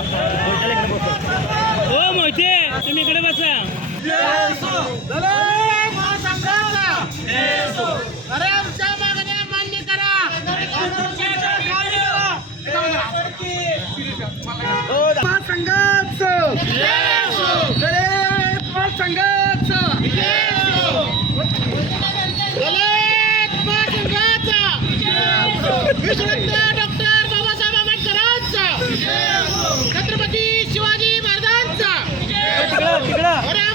हो मोहिते तुम्ही इकडे बसा अरे आमच्या मागण्या मान्य करा महासंघाच महासंघाच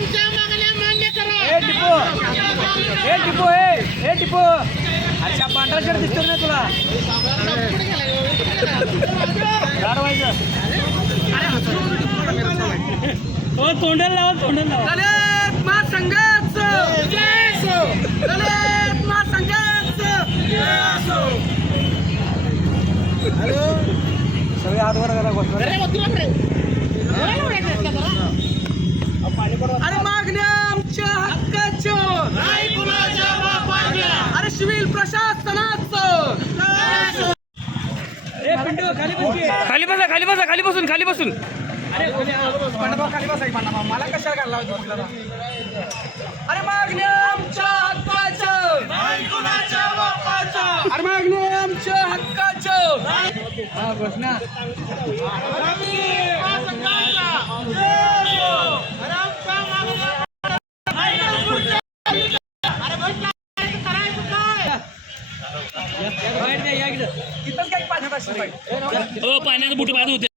अरे आमच्या मागण्या मान्य करा हे टिपो हे टिपो. हे हे टिपो अच्छा पांढरा शर्ट दिसतो ना तुला? गाडवायचं हो तोंडाला लावा तोंडाला लावा. दलित महासंघाच. दलित महासंघाच. सगळे हात वर करा बसणार अरे मग तुला रे. अरे उडायचं का जरा? अरे मागण्या आमच्या हक्काच्या नाही कुणाच्या बापाच्या. अरे सिव्हिल प्रशासनाचं ए पिंटू खाली बस की. खाली बसा खाली बसा खाली बसून खाली बसून. मला कशाला घालला होता कुठला अरे मागण्या आमच्या हक्काचं. अरे मागण्या आमच्या हक्काचं. हा बस ना महासंघाचा. अरे आमच्या मागण्या अरे भ्रष्टाचार करायचं काय? बाहेर द्या, या इकडं. बाहेर. होते.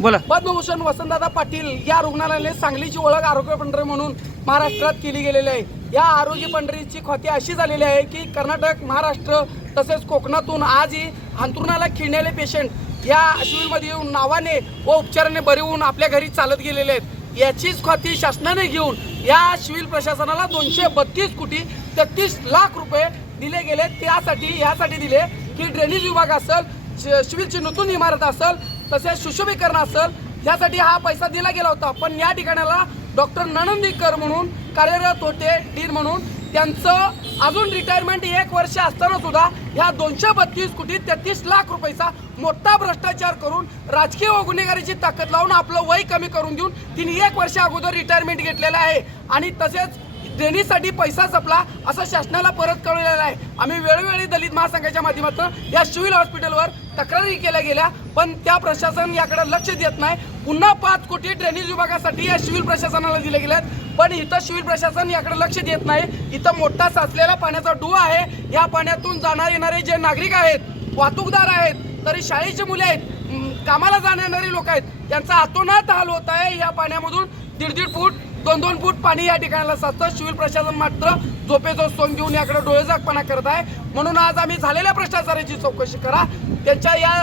बोला. पद्मभूषण वसंतदादा पाटील या रुग्णालयाने सांगलीची ओळख आरोग्य पंढरी म्हणून महाराष्ट्रात केली गेलेली आहे. या आरोग्य पंढरीची ख्याती अशी झालेली आहे की कर्नाटक महाराष्ट्र तसेच कोकणातून आजही अंथरुणाला खिळण्याले पेशंट या सिव्हिलमध्ये येऊन नावाने व उपचाराने बरे होऊन आपल्या घरी चालत गेलेले आहेत. याचीच ख्याती शासनाने घेऊन या सिव्हिल प्रशासनाला दोनशे बत्तीस कोटी तेहतीस लाख रुपये दिले गेले त्यासाठी यासाठी दिले की ड्रेनेज विभाग असेल शि- नूतन इमारत असेल तसेच सुशोभीकरण असेल यासाठी हा पैसा दिला गेला होता. पण या ठिकाणाला डॉक्टर ननंदीकर म्हणून कार्यरत होते डीन म्हणून. त्यांचं अजून रिटायरमेंट एक वर्ष असताना सुद्धा ह्या दोनशे बत्तीस कोटी तेहतीस लाख रुपयाचा मोठा भ्रष्टाचार करून राजकीय व गुन्हेगारीची ताकद लावून आपलं वय कमी करून देऊन तिने एक वर्ष अगोदर रिटायरमेंट घेतलेलं आहे. आणि तसेच देणीसाठी पैसा जपला असं शासनाला परत कळवलेलं आहे आम्ही वेळोवेळी दलित महासंघाच्या माध्यमातून या सिव्हिल हॉस्पिटलवर तक्रारी केल्या गेल्या पण त्या प्रशासन याकडे लक्ष देत नाही. पुन्हा पाच कोटी ड्रेनेज विभागासाठी या सिव्हिल प्रशासनाला दिले गेल्यात पण इथं सिव्हिल प्रशासन याकडे लक्ष देत नाही. इथं मोठा साचलेला पाण्याचा डुवा आहे. या पाण्यातून जाणार येणारे जे नागरिक आहेत वाहतूकदार आहेत तरी शाळेची मुले आहेत कामाला जाणारे लोक आहेत त्यांचा आतोनात हाल होत आहे. या पाण्यामधून दीड दीड फूट दोन दोन फूट पाणी या ठिकाणाला साचतं. सिव्हिल प्रशासन मात्र झोपेचं सोंग घेऊन याकडे डोळेझाकपणा करत आहे. म्हणून आज आम्ही झालेल्या भ्रष्टाचाराची चौकशी करा. त्यांच्या या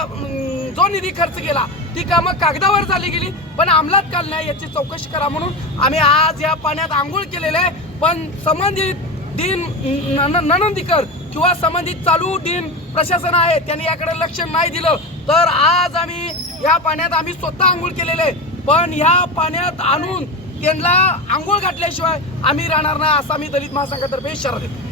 जो निधी खर्च केला ती कामं कागदावर झाली गेली पण अंमलात काल नाही याची चौकशी करा म्हणून आम्ही आज या पाण्यात आंघोळ केलेले आहे. पण संबंधित दिन ननंदीकर किंवा संबंधित चालू दिन प्रशासन आहे त्यांनी याकडे लक्ष नाही दिलं. तर आज आम्ही या पाण्यात आम्ही स्वतः आंघोळ केलेले आहे. पण ह्या पाण्यात आणून त्यांना आंघोळ घातल्याशिवाय आम्ही राहणार नाही असा मी दलित महासंघातर्फे इशारा देतो.